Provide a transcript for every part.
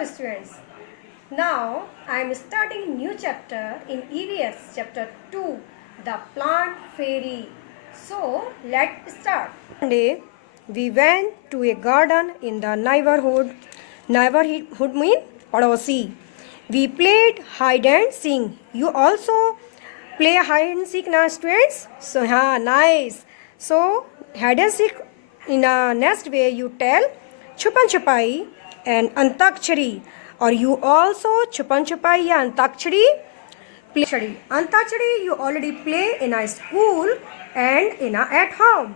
Hello students. Now I am starting new chapter in EVS chapter 2, the plant fairy. So let's start. One day we went to a garden in the neighborhood. Neighborhood mean Padosi. We played hide and seek. You also play hide and seek now students? So nice. So hide and seek in a next way you tell Chupan Chupai and Antakshari, or you also Chupan Chupai या Antakshari play. Antakshari you already play in a school and at home.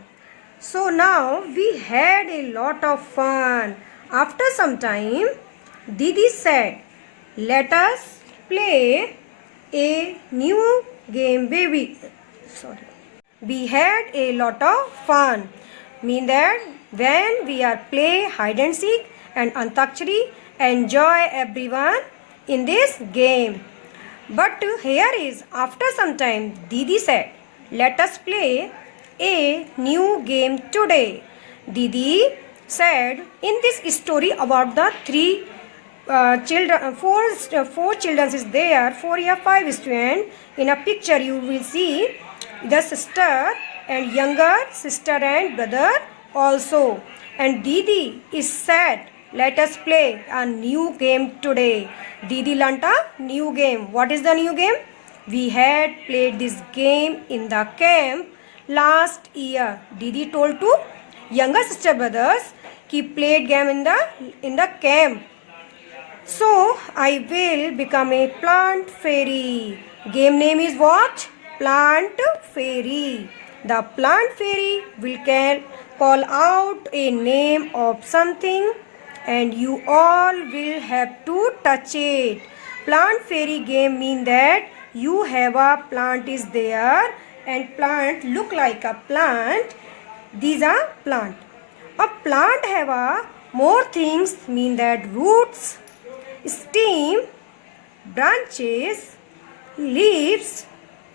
So now we had a lot of fun. After some time, Didi said, "Let us play a new game, baby." Sorry. We had a lot of fun. Mean that when we are play hide and seek and Antakshari, enjoy everyone in this game. But here is after some time Didi said, "Let us play a new game today." Didi said in this story about the four children is there, 4 or 5 students. In a picture you will see the sister and younger sister and brother also. And Didi is said, "Let us play a new game today." Didi learnt a new game. What is the new game? We had played this game in the camp last year. Didi told to younger sister brothers he played game in the camp. So I will become a plant fairy. Game name is what? Plant fairy. The plant fairy will call out a name of something and you all will have to touch it. Plant fairy game mean that you have a plant is there and plant look like a plant. These are plant. A plant have a more things mean that roots, stem, branches, leaves,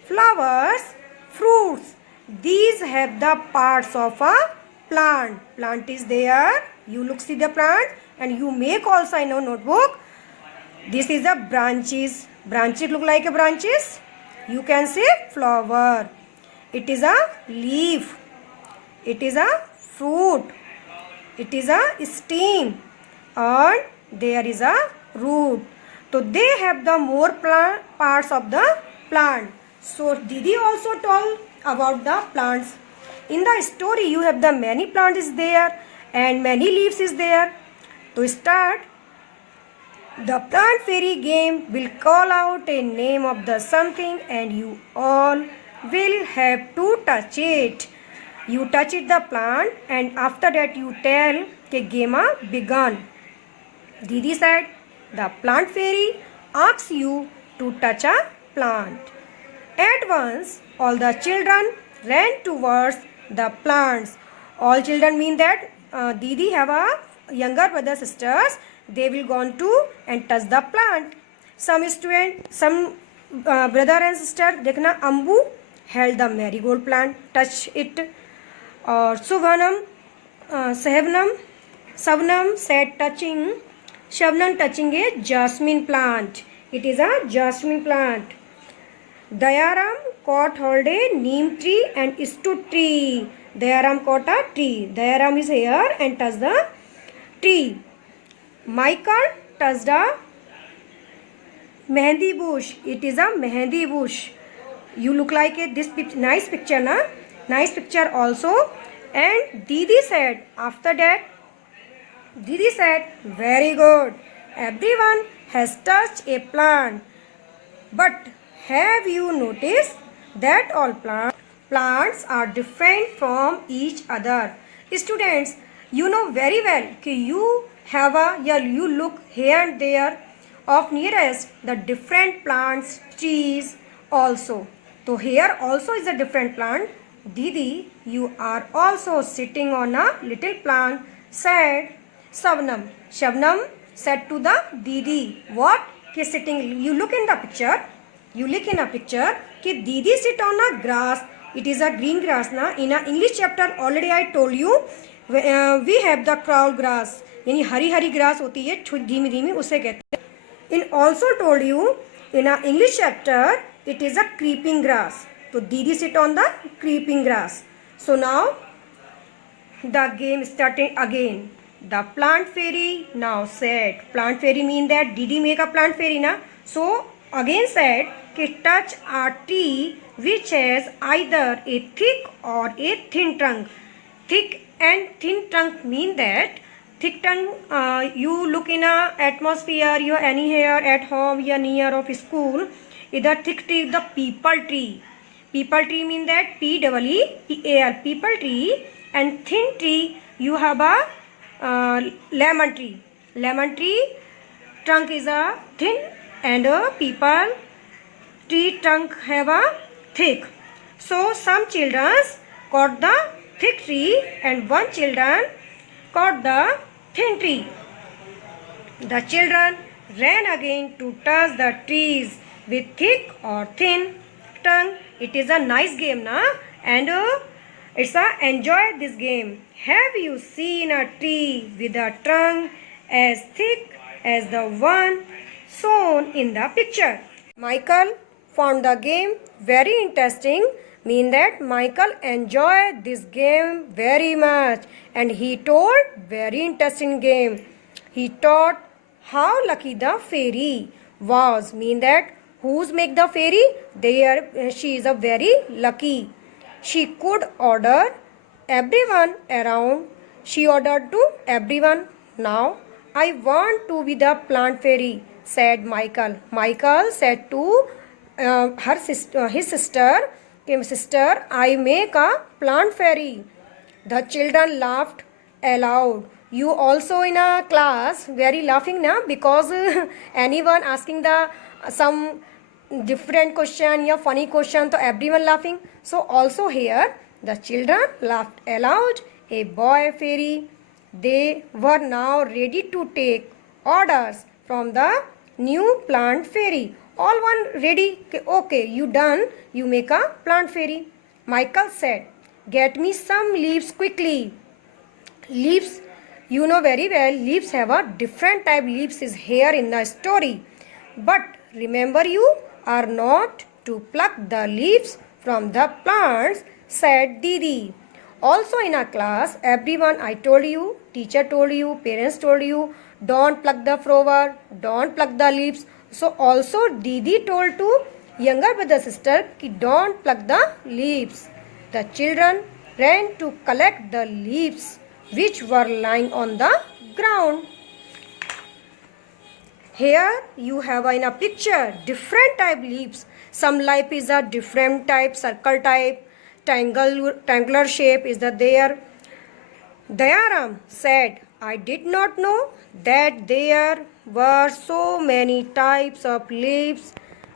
flowers, fruits. These have the parts of a plant. Plant is there. You look see the plant and you make also in a notebook. This is the branches. Branches look like a branches. You can say flower. It is a leaf. It is a fruit. It is a stem. And there is a root. So they have the more parts of the plant. So Didi also told about the plants. In the story you have the many plants is there and many leaves is there. To start, the plant fairy game will call out a name of the something and you all will have to touch it. You touch it the plant and after that you tell the game begun. Didi said, the plant fairy asks you to touch a plant. At once, all the children ran towards the plants. All children mean that Didi have a younger brother sisters. They will go on to and touch the plant. Some brother and sister, देखना Ambu held the marigold plant, touch it. Or Savnam said touching. Shabnam touching a jasmine plant. It is a jasmine plant. Dayaram caught hold a neem tree and stood tree. Dayaram caught a tree. Dayaram is here and touched the tree. Michael touched a mehendi bush. It is a mehendi bush. You look like this nice picture, na? Nice picture also. And Didi said, after that, Didi said, very good. Everyone has touched a plant. But have you noticed that all plants are different from each other? Students, you know very well that you look here and there of nearest the different plants, trees also. So here also is a different plant. Didi, you are also sitting on a little plant, said Savnam. Shabnam said to the Didi, what? He is sitting. You look in the picture. You look in a picture. Ki Didi sit on a grass. It is a green grass. Na? In a English chapter already I told you. We have the crowd grass, यानी Hari Hari grass होती है धीमी धीमी, उसे कहते हैं. In also told you in a English chapter it is a creeping grass. तो दीदी sit on the creeping grass. So now the game starting again. The plant fairy now said. Plant fairy mean that Didi make a plant fairy na. So again said कि touch a tree which has either a thick or a thin trunk. Thick and thin trunk mean that thick trunk you look in a atmosphere, you any here at home या near of school. Either thick tree the people tree. People tree mean that P-E-E-P-A-L people tree, and thin tree you have a lemon tree. Lemon tree trunk is a thin and a people tree trunk have a thick. So some children caught the thick tree and one children caught the thin tree. The children ran again to touch the trees with thick or thin trunk. It is a nice game na, and it's a enjoy this game. Have you seen a tree with a trunk as thick as the one shown in the picture? Michael found the game very interesting, mean that Michael enjoyed this game very much, and he told very interesting game. He taught how lucky the fairy was, mean that who's make the fairy? She is a very lucky. She could order everyone around. She ordered to everyone. Now I want to be the plant fairy, said Michael. Michael said to his sister, sister, I make a plant fairy. The children laughed aloud. You also in a class very laughing now, because anyone asking the some different question या funny question, तो everyone laughing. So also here the children laughed aloud. A boy fairy. They were now ready to take orders from the new plant fairy. All one ready. Okay, you done. You make a plant fairy. Michael said, get me some leaves quickly. Leaves, you know very well, leaves have a different type. Leaves is here in the story. But remember, you are not to pluck the leaves from the plants, said Didi. Also in our class, everyone, I told you, teacher told you, parents told you, don't pluck the flower, don't pluck the leaves. So also Didi told to younger brother sister, don't pluck the leaves. The children ran to collect the leaves which were lying on the ground. Here you have in a picture different type leaves. Some leaf is a different type, circle type, triangular shape is the there. Dayaram said, I did not know that there were so many types of leaves.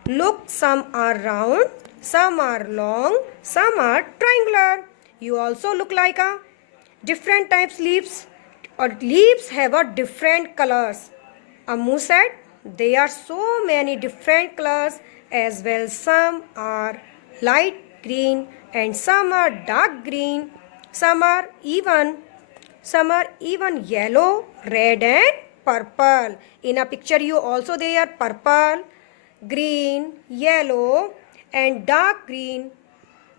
Look, some are round, some are long, some are triangular. You also look like a different types leaves, or leaves have a different colors. Ammu said, there are so many different colors as well. Some are light green and some are dark green. Some are even yellow, red and purple. In a picture you also there purple, green, yellow and dark green,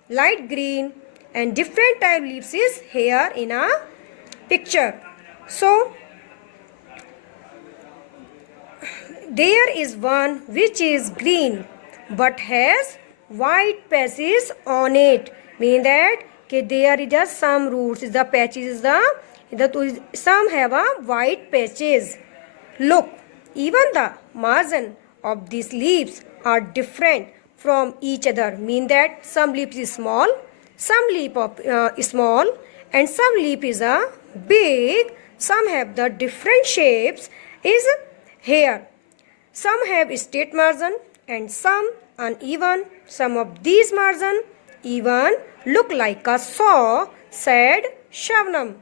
light green, and different type leaves is here in a picture. So there is one which is green but has white patches on it. Mean that there is just some roots, the patches is some have a white patches. Look, even the margin of these leaves are different from each other. Mean that some leaves is small, some leaf is small, and some leaf is a big. Some have the different shapes is here. Some have straight margin and some uneven. Some of these margin even look like a saw, said Shabnam.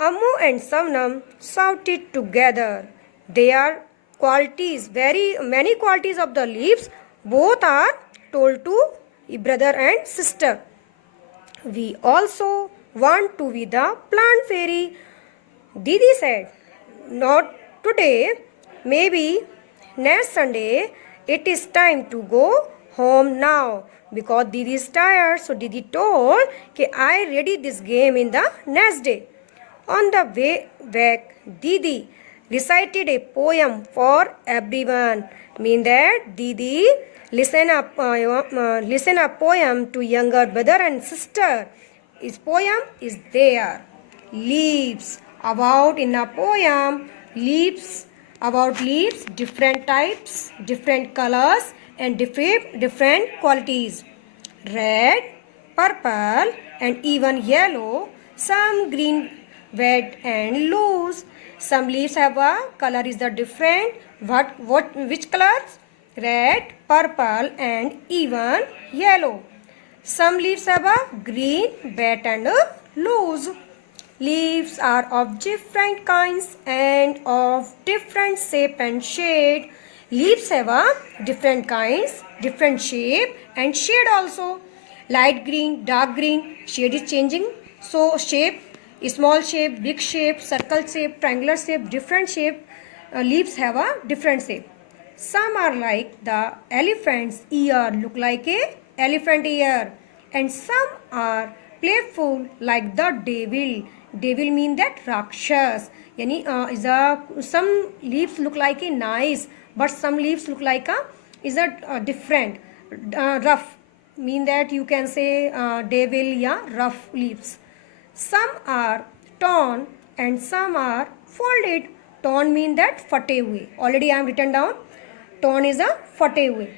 Ammu and Shabnam shouted together. They are qualities, very many qualities of the leaves. Both are told to brother and sister. We also want to be the plant fairy. Didi said, not today, maybe next Sunday. It is time to go home now because Didi is tired. So Didi told that I ready this game in the next day. On the way back, Didi recited a poem for everyone. Mean that Didi listen a poem to younger brother and sister. His poem is there. Leaves. About in a poem, leaves, about leaves, different types, different colors and different qualities. Red, purple and even yellow, some green, wet and loose. Some leaves have a color is the different. Which colors? Red, purple and even yellow. Some leaves have a green, wet and loose. Leaves are of different kinds and of different shape and shade. Leaves have a different kinds, different shape and shade also. Light green, dark green, shade is changing. So shape, small shape, big shape, circle shape, triangular shape, different shape. Leaves have a different shape. Some are like the elephant's ear, look like a elephant ear. And some are playful like the devil. Devil mean that Rakshas. Yani some leaves look like a nice, but some leaves look like a different. Rough mean that you can say devil, yeah, rough leaves. Some are torn and some are folded. Torn mean that fate hue. Already I am written down. Torn is a fate hue.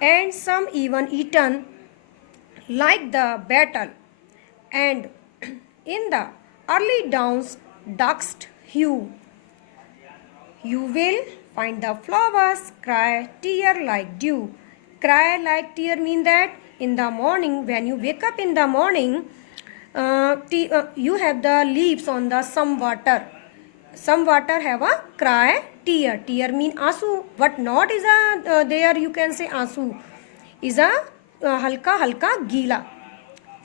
And some even eaten like the battle. And in the early dawn's dusk hue, you will find the flowers cry tear like dew. Cry like tear mean that in the morning, when you wake up in the morning, you have the leaves on the some water. Some water have a cry tear. Tear mean asu, but not is a there you can say asu. Is a halka halka gila.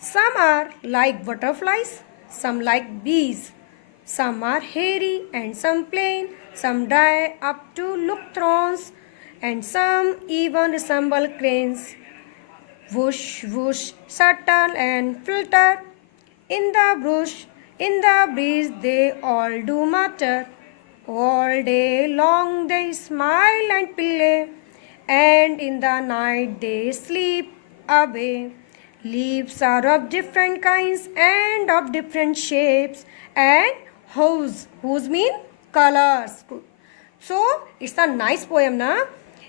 Some are like butterflies, some like bees. Some are hairy and some plain. Some dry up to look thrones, and some even resemble cranes. Whoosh, whoosh, subtle and filter. In the bush, in the breeze, they all do mutter. All day long they smile and play, and in the night they sleep away. Leaves are of different kinds and of different shapes and hues. Hues mean colors. So it's a nice poem, na?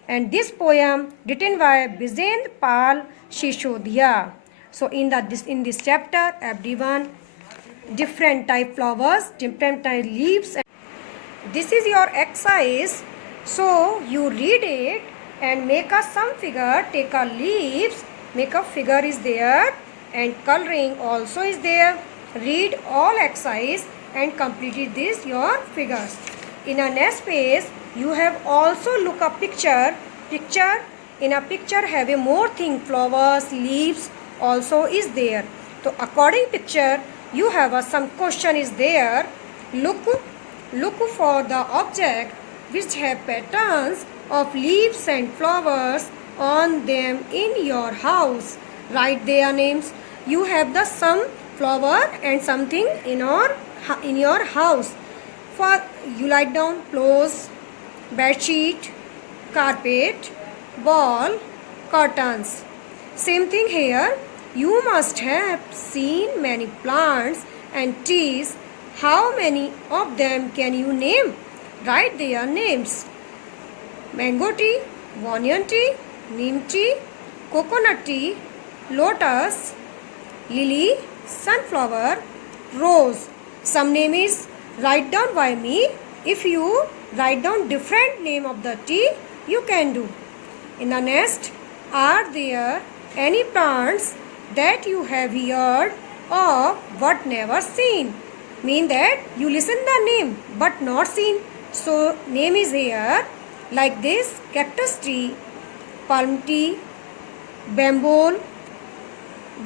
And this poem written by Bijendra Pal Shishodhya. So in this chapter, everyone different type flowers, different type leaves. This is your exercise. So you read it and make a some figure. Take a leaves. Make a figure is there and coloring also is there. Read all exercise and complete this your figures. In a next page, you have also look a picture. In a picture have a more thing, flowers, leaves also is there. So according picture, you have some question is there. Look for the object which have patterns of leaves and flowers on them in your house. Write their names. You have the some flower and something in your house. For you write down clothes, bed sheet, carpet, wall, curtains. Same thing here. You must have seen many plants and trees. How many of them can you name? Write their names. Mango tree, banyan tree, neem tree, coconut tree, lotus, lily, sunflower, rose. Some name is write down by me. If you write down different name of the tree, you can do. In the next, are there any plants that you have heard of but never seen? Mean that you listen the name but not seen. So name is here like this: cactus tree, palm tree, bamboo,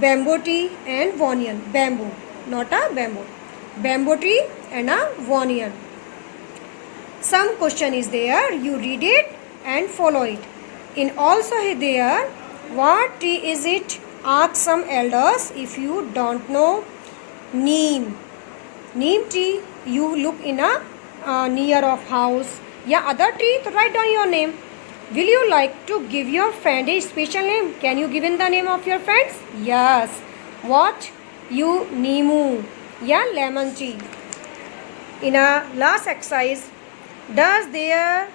bamboo tree and vonian. Bamboo, not a bamboo. Bamboo tree and a vonian. Some question is there. You read it and follow it. In also there, what tree is it? Ask some elders if you don't know. Neem. Neem tree. You look in a near of house. Yeah, other tree. So write down your name. Will you like to give your friend a special name? Can you give in the name of your friends? Yes. What? You Nemu. Yeah, lemon tree. In a last exercise, does the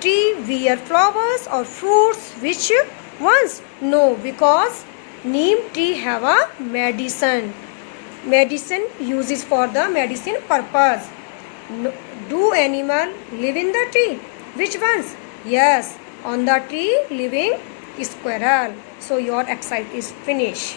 tree bear flowers or fruits? Which ones? No, because neem tree have a medicine. Medicine uses for the medicine purpose. No, do animal live in the tree? Which ones? Yes, on the tree living squirrel. So your exercise is finished.